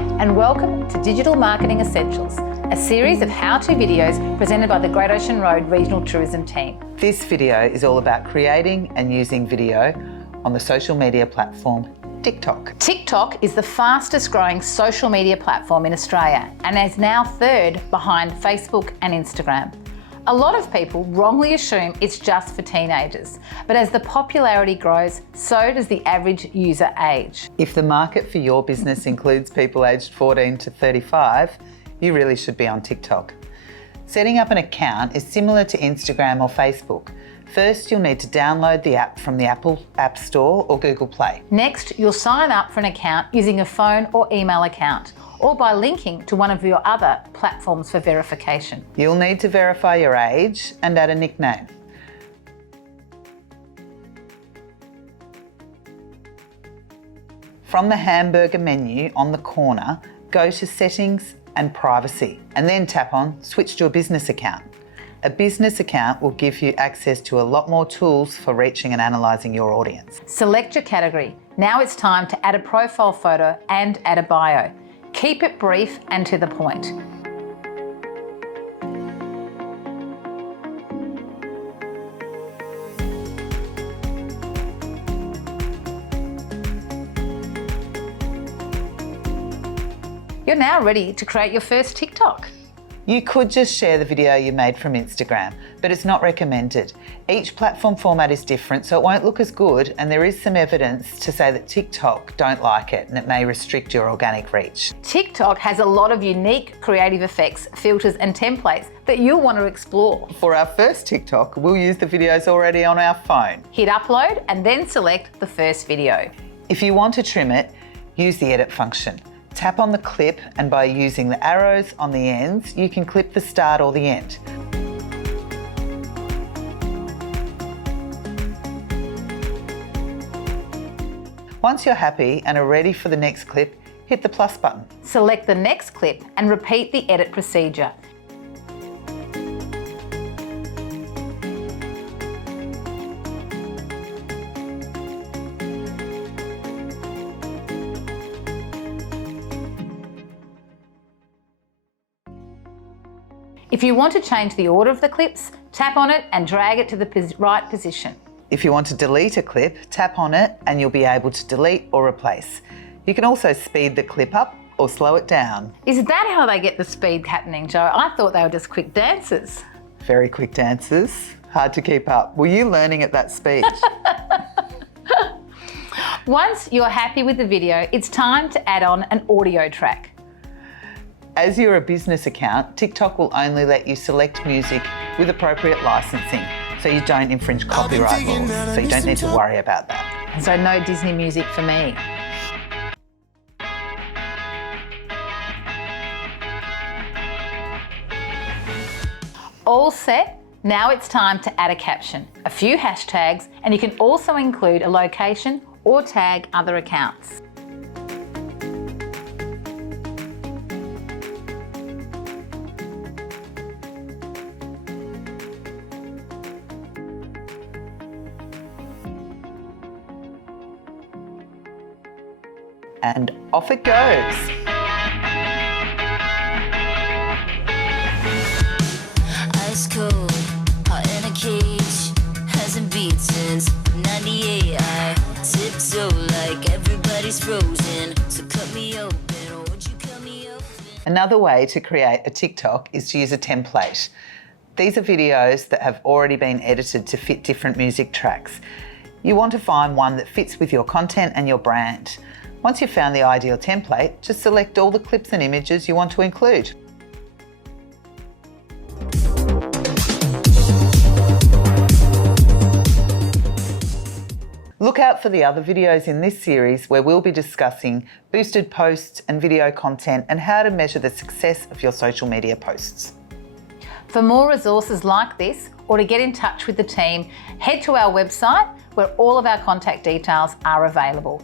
and welcome to Digital Marketing Essentials, a series of how-to videos presented by the Great Ocean Road Regional Tourism Team. This video is all about creating and using video on the social media platform TikTok. TikTok is the fastest growing social media platform in Australia and is now third behind Facebook and Instagram. A lot of people wrongly assume it's just for teenagers, but as the popularity grows, so does the average user age. If the market for your business includes people aged 14 to 35, you really should be on TikTok. Setting up an account is similar to Instagram or Facebook. First, you'll need to download the app from the Apple App Store or Google Play. Next, you'll sign up for an account using a phone or email account, or by linking to one of your other platforms for verification. You'll need to verify your age and add a nickname. From the hamburger menu on the corner, go to Settings and Privacy, and then tap on Switch to a business account. A business account will give you access to a lot more tools for reaching and analysing your audience. Select your category. Now it's time to add a profile photo and add a bio. Keep it brief and to the point. You're now ready to create your first TikTok. You could just share the video you made from Instagram, but it's not recommended. Each platform format is different, so it won't look as good, and there is some evidence to say that TikTok don't like it and it may restrict your organic reach. TikTok has a lot of unique creative effects, filters and templates that you'll want to explore. For our first TikTok, we'll use the videos already on our phone. Hit upload and then select the first video. If you want to trim it, use the edit function. Tap on the clip, and by using the arrows on the ends, you can clip the start or the end. Once you're happy and are ready for the next clip, hit the plus button. Select the next clip and repeat the edit procedure. If you want to change the order of the clips, tap on it and drag it to the right position. If you want to delete a clip, tap on it and you'll be able to delete or replace. You can also speed the clip up or slow it down. Is that how they get the speed happening, Joe? I thought they were just quick dances. Very quick dances, hard to keep up. Were you learning at that speed? Once you're happy with the video, it's time to add on an audio track. As you're a business account, TikTok will only let you select music with appropriate licensing, so you don't infringe copyright laws, so you don't need to worry about that. And so no Disney music for me. All set. Now it's time to add a caption, a few hashtags, and you can also include a location or tag other accounts. And off it goes. Ice cold, hot in a cage, hasn't beat since 98. I tiptoe like everybody's frozen, so cut me open, or would you cut me open? Another way to create a TikTok is to use a template. These are videos that have already been edited to fit different music tracks. You want to find one that fits with your content and your brand. Once you've found the ideal template, just select all the clips and images you want to include. Look out for the other videos in this series where we'll be discussing boosted posts and video content and how to measure the success of your social media posts. For more resources like this, or to get in touch with the team, head to our website where all of our contact details are available.